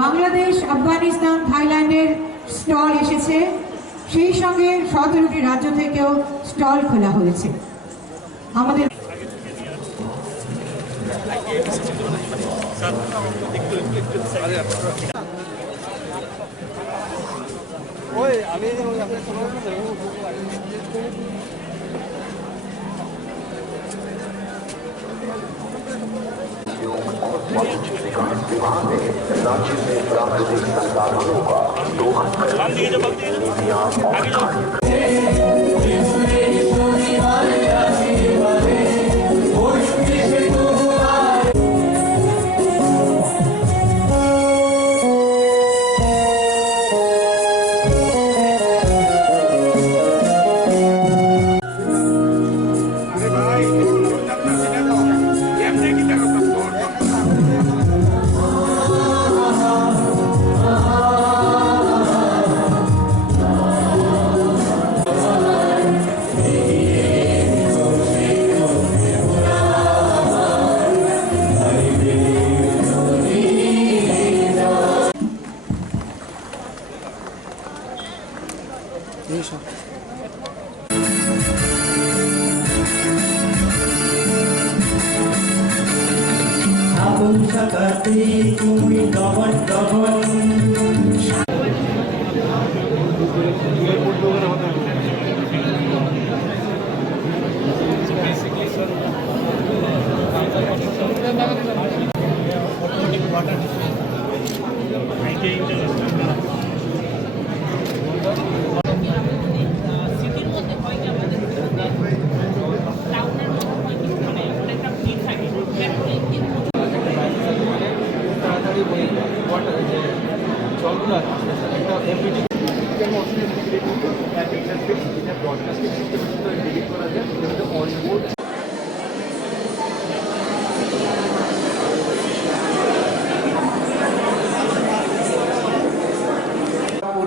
বাংলাদেশ, আফগানিস্তান, থাইল্যান্ডের স্টল এসেছে, সেই সঙ্গে 17টি রাজ্য থেকেও স্টল খোলা হয়েছে। আমাদের विभाग ने राज्य में प्राकृतिक संसाधनों का 2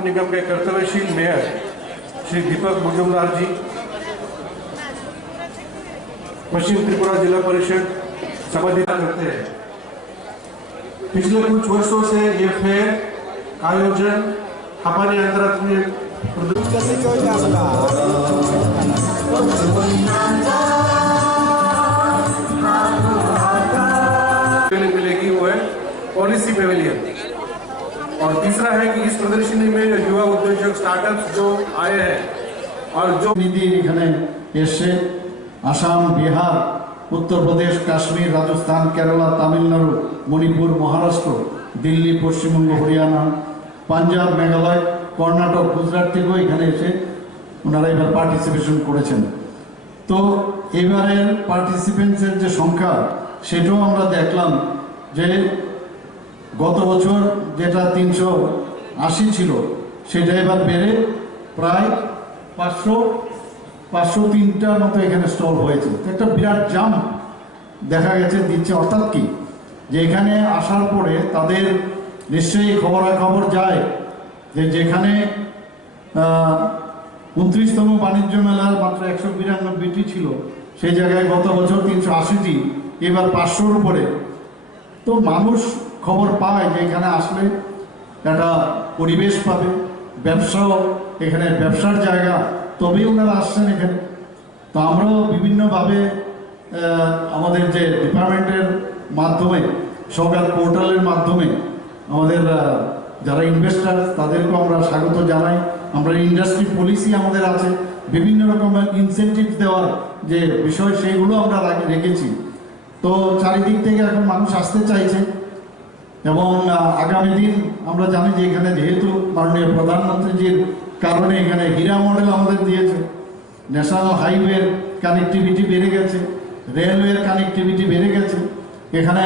निगम के कर्तव्यशील मेयर श्री दीपक मुजुमदार जी, पश्चिम त्रिपुरा जिला परिषद संबंधित करते हैं। पिछले कुछ वर्षों से ये फेयर आयोजन हमारे अंतर्राष्ट्रीय मिलेगी वो है पॉलिसी पेविलियन, और तीसरा है कि इस प्रदर्शनी में युवा उद्योजक स्टार्टअप्स जो आए हैं और जो निधि এখানে এসে আসাম, বিহার, উত্তর প্রদেশ, কাশ্মীর, রাজস্থান, কেরালা, তামিলনাড়ু, মণিপুর, মহারাষ্ট্র, দিল্লি, পশ্চিমবঙ্গ, হরিয়ানা, পাঞ্জাব, মেঘালয়, কর্ণাটক, গুজরাট থেকেও এখানে এসে ওনারা এবার পার্টিসিপেশন করেছেন। তো এবারের পার্টিসিপেন্টসের যে সংখ্যা সেটাও আমরা দেখলাম যে গত বছর যেটা 380 ছিল সেটা এবার বেড়ে প্রায় 503টার মতো এখানে স্টল হয়েছে। একটা বিরাট জাম্প দেখা গেছে দিচ্ছে। অর্থাৎ কি, যে এখানে আসার পরে তাদের নিশ্চয়ই খবরাখবর যায় যে যেখানে 29তম বাণিজ্য মেলার মাত্র 192টি ছিল, সেই জায়গায় গত বছর 380টি, এবার 500-র উপরে। তো মানুষ খবর পায় যে এখানে আসলে একটা পরিবেশ পাবে, ব্যবসাও এখানে ব্যবসার জায়গা, তবেই ওনারা আসছেন এখানে। তো আমরাও বিভিন্নভাবে আমাদের যে ডিপার্টমেন্টের মাধ্যমে, সরকার পোর্টালের মাধ্যমে আমাদের যারা ইনভেস্টার তাদেরকেও আমরা স্বাগত জানাই। আমরা ইন্ডাস্ট্রি পলিসি আমাদের আছে, বিভিন্ন রকমের ইনসেন্টিভ দেওয়ার যে বিষয় সেইগুলো আমরা রেখেছি। তো চারিদিক থেকে এখন মানুষ আসতে চাইছে, এবং আগামী দিন আমরা জানি যে এখানে যেহেতু মাননীয় প্রধানমন্ত্রীজির কারণে এখানে হীরা মডেল আমাদের দিয়েছে, ন্যাশনাল হাইওয়ের কানেক্টিভিটি বেড়ে গেছে, রেলওয়ের কানেক্টিভিটি বেড়ে গেছে, এখানে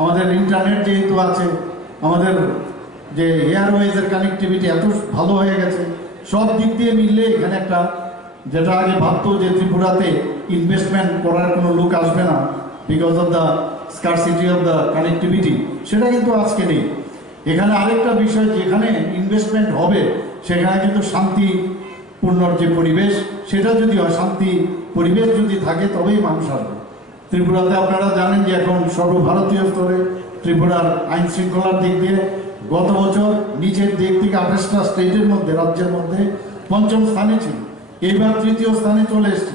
আমাদের ইন্টারনেট যেহেতু আছে, আমাদের যে এয়ারওয়েজের কানেক্টিভিটি এত ভালো হয়ে গেছে, সব দিক দিয়ে মিললে এখানে একটা, যেটা আগে ভাবতো যে ত্রিপুরাতে ইনভেস্টমেন্ট করার কোনো লোক আসবে না because of the scarcity of the connectivity, সেটা কিন্তু আজকে নেই। এখানে আরেকটা বিষয়, যেখানে ইনভেস্টমেন্ট হবে সেখানে কিন্তু শান্তিপূর্ণ যে পরিবেশ, সেটা যদি হয়, শান্তি পরিবেশ যদি থাকে তবেই মানুষ আসবে। ত্রিপুরাতে আপনারা জানেন যে এখন সর্বভারতীয় স্তরে ত্রিপুরার আইন শৃঙ্খলার দিক দিয়ে গত বছর নিচের দিক থেকে 28টা স্টেটের মধ্যে, রাজ্যের মধ্যে 5ম স্থানে ছিল, এবার 3য় স্থানে চলে এসছে।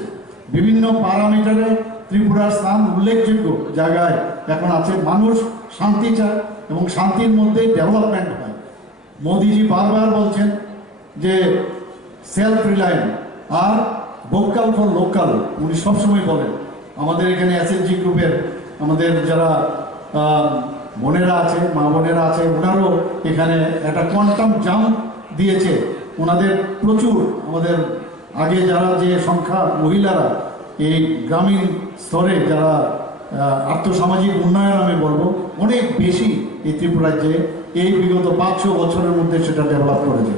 বিভিন্ন প্যারামিটারে ত্রিপুরার স্থান উল্লেখযোগ্য জায়গায় এখন আছে। মানুষ শান্তি চায় এবং শান্তির মধ্যেই ডেভেলপমেন্ট হয়। মোদিজি বারবার বলছেন যে সেলফ রিলায়েন্ট আর ভোকাল ফর লোকাল, উনি সবসময় বলেন। আমাদের এখানে এসএসজি গ্রুপের আমাদের যারা বোনেরা আছে, মা বোনেরা আছে, ওনারও এখানে একটা কোয়ান্টাম জাম্প দিয়েছে। ওনাদের প্রচুর, আমাদের আগে যারা যে সংখ্যা মহিলারা এই গ্রামীণ স্তরে যারা আর্থসামাজিক উন্নয়ন আমি বলবো অনেক বেশি এই ত্রিপুরাজ্যে এই বিগত 500 বছরের মধ্যে সেটা ডেভেলপ করেছে।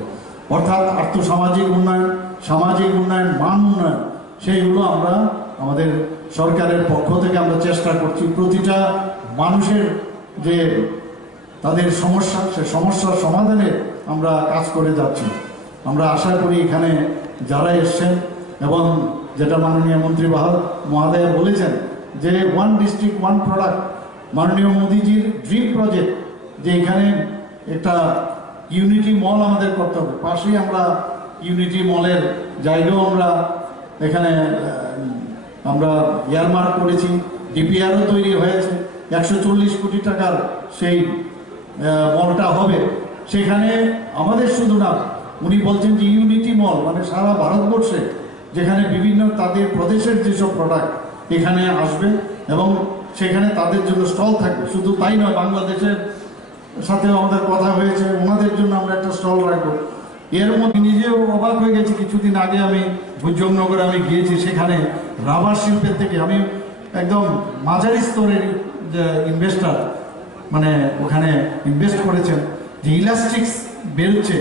অর্থাৎ আর্থসামাজিক উন্নয়ন, সামাজিক উন্নয়ন, মান উন্নয়ন, সেইগুলো আমরা আমাদের সরকারের পক্ষ থেকে আমরা চেষ্টা করছি প্রতিটা মানুষের যে তাদের সমস্যা, সে সমস্যার সমাধানে আমরা কাজ করে যাচ্ছি। আমরা আশা করি এখানে যারা এসছেন এবং যেটা মাননীয় মন্ত্রী মহোদয় বলেছেন যে 1 ডিস্ট্রিক্ট 1 প্রোডাক্ট, মাননীয় মোদিজির ড্রিম প্রজেক্ট, যে এখানে একটা ইউনিটি মল আমাদের করতে হবে। পাশেই আমরা ইউনিটি মলের জায়গাও আমরা এখানে আমরা ইয়ারমার্ক করেছি, ডিপিআরও তৈরি হয়েছে। 140 কোটি টাকার সেই মলটা হবে। সেখানে আমাদের শুধু না, উনি বলছেন যে ইউনিটি মল মানে সারা ভারতবর্ষে যেখানে বিভিন্ন তাদের প্রদেশের যেসব প্রোডাক্ট এখানে আসবে এবং সেখানে তাদের জন্য স্টল থাকবে। শুধু তাই নয়, বাংলাদেশের সাথেও আমাদের কথা হয়েছে, ওনাদের জন্য আমরা একটা স্টল রাখবো। এর মধ্যে নিজেও অবাক হয়ে গেছি, কিছুদিন আগে আমি ভুজংনগরে আমি গিয়েছি, সেখানে রাবার শিল্পের থেকে আমি একদম মাঝারি স্তরের যে ইনভেস্টার মানে ওখানে ইনভেস্ট করেছেন, যে ইলাস্টিক্স বেরোচ্ছে,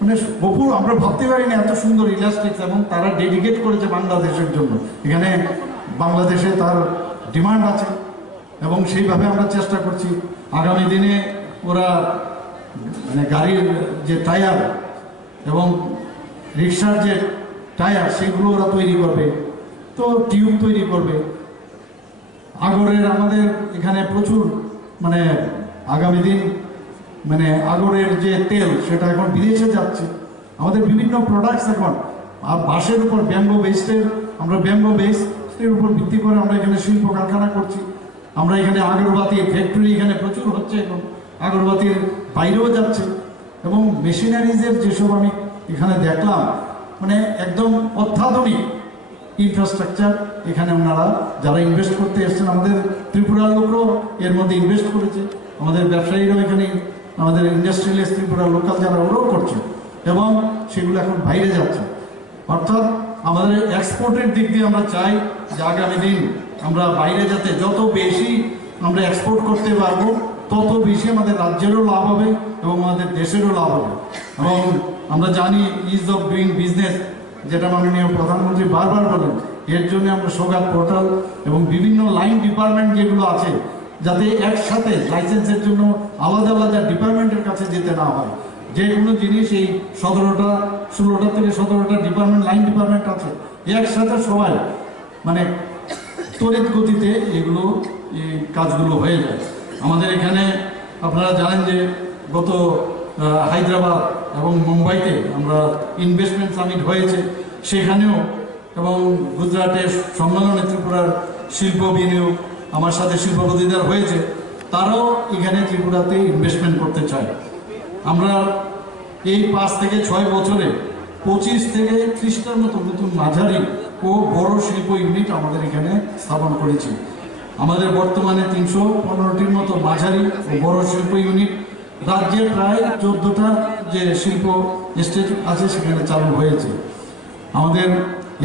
মানে বহু আমরা ভাবতে পারি না এত সুন্দর ইলাস্টিক্স, এবং তারা ডেডিকেট করেছে বাংলাদেশের জন্য। এখানে বাংলাদেশে তার ডিমান্ড আছে এবং সেইভাবে আমরা চেষ্টা করছি। আগামী দিনে ওরা মানে গাড়ির যে টায়ার এবং রিক্সার যে টায়ার সেগুলো ওরা তৈরি করবে, তো টিউব তৈরি করবে। আগরের আমাদের এখানে প্রচুর মানে আগামী দিন মানে আগরের যে তেল সেটা এখন বিদেশে যাচ্ছে। আমাদের বিভিন্ন প্রোডাক্টস এখন আর বাঁশের উপর ব্যাম্বো বেস্টের, আমরা ব্যাম্বো বেস্টের উপর ভিত্তি করে আমরা এখানে শিল্প কারখানা করছি। আমরা এখানে আগরবাতি ফ্যাক্টরি এখানে প্রচুর হচ্ছে, এখন আগরবাতির বাইরেও যাচ্ছে। এবং মেশিনারিজের যেসব আমি এখানে দেখলাম মানে একদম অত্যাধুনিক ইনফ্রাস্ট্রাকচার এখানে ওনারা যারা ইনভেস্ট করতে এসছেন, আমাদের ত্রিপুরার লোকরাও এর মধ্যে ইনভেস্ট করেছে, আমাদের ব্যবসায়ীরাও এখানে, আমাদের ইন্ডাস্ট্রিয়ালিস্ট ত্রিপুরার লোকাল যারা ওরাও করছে এবং সেগুলো এখন বাইরে যাচ্ছে। অর্থাৎ আমাদের এক্সপোর্টের দিক দিয়ে আমরা চাই যে আগামী দিন আমরা বাইরে যাতে যত বেশি আমরা এক্সপোর্ট করতে পারবো তত বেশি আমাদের রাজ্যেরও লাভ হবে এবং আমাদের দেশেরও লাভ হবে। এবং আমরা জানি ইজ অফ ডুইং বিজনেস, যেটা মাননীয় প্রধানমন্ত্রী বারবার বলেন, এর জন্য আমরা সৌগাত পোর্টাল এবং বিভিন্ন লাইন ডিপার্টমেন্ট যেগুলো আছে যাতে একসাথে লাইসেন্সের জন্য আলাদা আলাদা ডিপার্টমেন্টের কাছে যেতে না হয়। যে কোনো জিনিস এই 16টা থেকে 17টা ডিপার্টমেন্ট, লাইন ডিপার্টমেন্ট আছে, একসাথে সবাই মানে তড়িৎ গতিতে এগুলো এই কাজগুলো হয়ে যায়। আমাদের এখানে আপনারা জানেন যে গত হায়দ্রাবাদ এবং মুম্বাইতে আমরা ইনভেস্টমেন্ট সামিট হয়েছে, সেখানেও এবং গুজরাটের সম্মেলনে ত্রিপুরার শিল্প বিনিয়োগ আমার সাথে শিল্পপতিদের হয়েছে, তারাও এখানে ত্রিপুরাতে ইনভেস্টমেন্ট করতে চায়। আমরা এই 5 থেকে 6 বছরে 25 থেকে 30টার মতো নতুন মাঝারি ও বড় শিল্প ইউনিট আমাদের এখানে স্থাপন করেছি। আমাদের বর্তমানে 315টির মতো মাঝারি ও বড় শিল্প ইউনিট রাজ্যে প্রায় 14টা যে শিল্প স্টেট আছে সেখানে চালু হয়েছে। আমাদের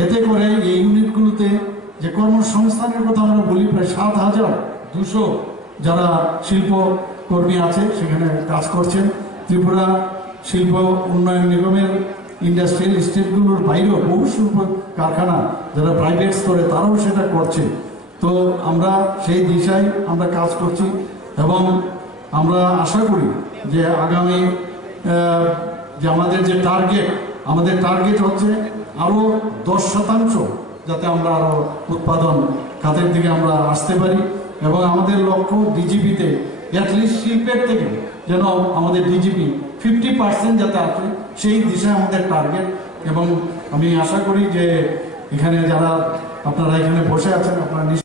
এতে করে এই ইউনিটগুলোতে যে কর্মসংস্থানের কথা আমরা বলি, প্রায় 7,200 যারা শিল্প কর্মী আছে সেখানে কাজ করছেন। ত্রিপুরা শিল্প উন্নয়ন নিগমের ইন্ডাস্ট্রিয়াল স্টেটগুলোর বাইরেও বহু শিল্প কারখানা যারা প্রাইভেট স্তরে তারাও সেটা করছে। তো আমরা সেই দিশায় আমরা কাজ করছি এবং আমরা আশা করি যে আগামী যে আমাদের যে আমাদের টার্গেট হচ্ছে আরও 10% যাতে আমরা আরও উৎপাদন খাতের দিকে আমরা আসতে পারি এবং আমাদের লক্ষ্য ডিজিপিতে অ্যাটলিস্ট শিল্পের থেকে যেন আমাদের ডিজিপি 50% যাতে আসে সেই দিশায় আমাদের টার্গেট। এবং আমি আশা করি যে এখানে যারা আপনারা এখানে বসে আছেন আপনারা